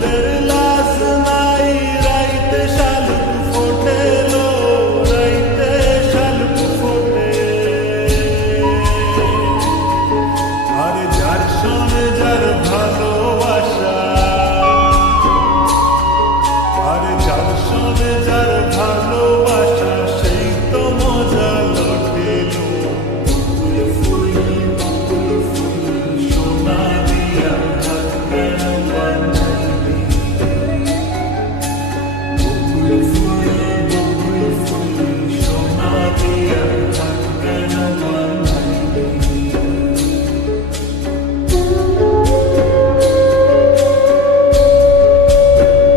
day.